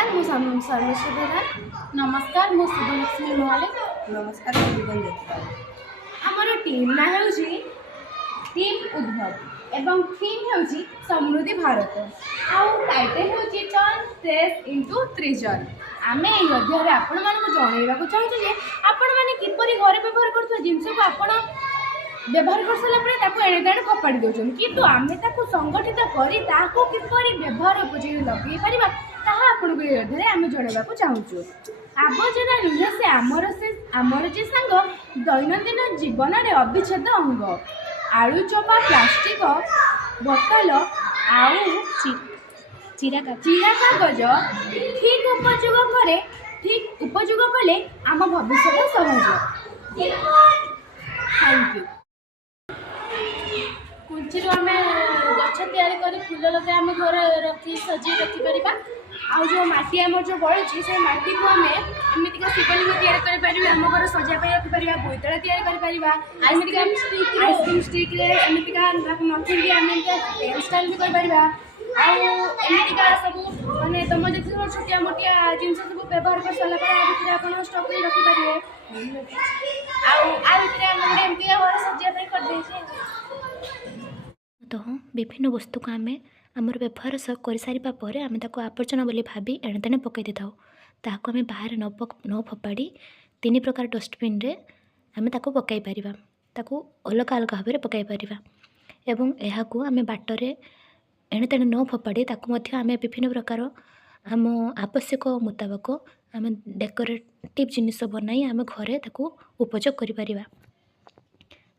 सर्वश्री प्रधान। नमस्कार मु शुभलक्ष्मी महालिक। नमस्कार आमर टीम ना हूँ टीम उद्भव एवं थीम हूँ समृद्धि भारत आउ टाइटल हूँ टर्न स्ट्रेस इनटू ट्रेजर। आम ये आपण मानक जनइबा चाहूँ जे आपण मैंने किपरि घर व्यवहार कर जिनस को आपण व्यवहार कर सारापर एणे तेणे फपाड़ी दौरान किंतु आम संगठित कर व्यवहार उपयोगी लगे पार आपको ये आम जनवा चाहूँ। आवर्जना नुहे से आमर जे सांग दैनंदिन जीवन में अविच्छेद अंग आलू चोपा प्लास्टिक बोतल आउ चिरा कागज ठीक उपयोग कले आम भविष्य सहज। Thank you. कुंची आम गछ या फूल लगे आम घर रखी सजी रखिपर आउ जो माटी आम जो बड़ी से माटी को आम एमतीका शिवलिंग या आम घर सजाई रखिपर बोतल या आइसक्रीम स्टिक एमतीका नथी आम हेयर स्टाइल भी कर आमतीका सब मैंने तुम देखिए छोटिया मोटिया जिन सब व्यवहार कर सारापर आप स्टक कर रखिपारे आमतीका घर सजाई करदे। तो विभिन्न वस्तु को आम आमर व्यवहार कर सारा पर आम आवर्जना बोली भावी एणे तेणे पकई दे था आम बाहर न फपाड़ी 3 प्रकार डस्टबिन रे आम पकई पार अलग अलग भाव में पकई पार एवं यह आम बाटरे एणे तेणे न फपाड़ी आम विभिन्न प्रकार आम आवश्यक मुताबक आम डेकोरेटिव जिनिस बनाई आम घरे उपयोग कर।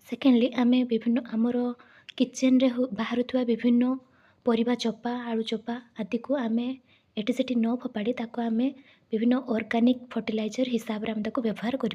सेकेंडली आम विभिन्न आमर किचेन रे बाहर विभिन्न परिबा चोपा आलू चोपा आदि को आम एटी न फपाड़ी आम विभिन्न ऑर्गेनिक फर्टिलाइजर हिसाब से आम व्यवहार कर।